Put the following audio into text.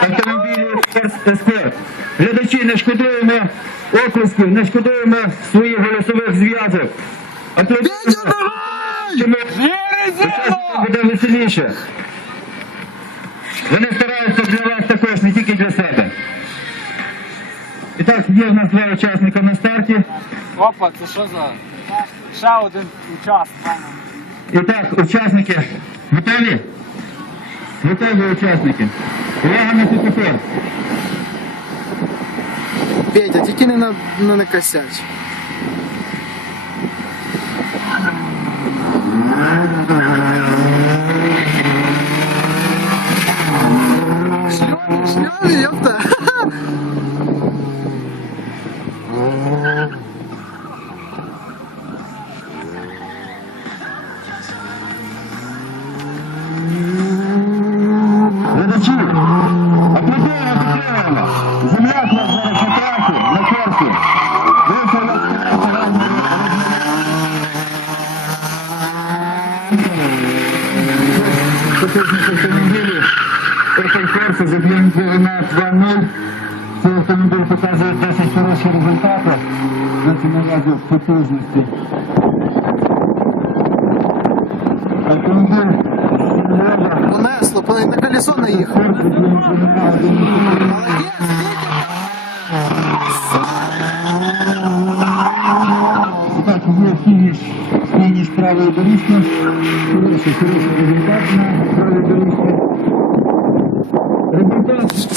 Автомобілі «Спорт». Глядачі, не шкодуємо оплесків, не шкодуємо своїх голосових зв'язок. Буде веселіше. Вони стараються для вас також, не тільки для себе. І так, є в нас два учасника на старті. Опа, це що за ще один учасник? І так, учасники, готові? Готові учасники. Увага на світлофор. Петя, тільки не на, не накосяч. Шльони, шльони, ёпта. Потужність автомобілі Opel Corsa за двигуна 2.0. Цей автомобіль показує досить хороші результати. На цьому разі потужності. Автомобіль Львова Понесло, пон- на колесо наїхав. Корпус двигуна 1.0. Молодець, так є фініш, фініш правої доріжки. Хороший, хороший результат на правій доріжці. Результат.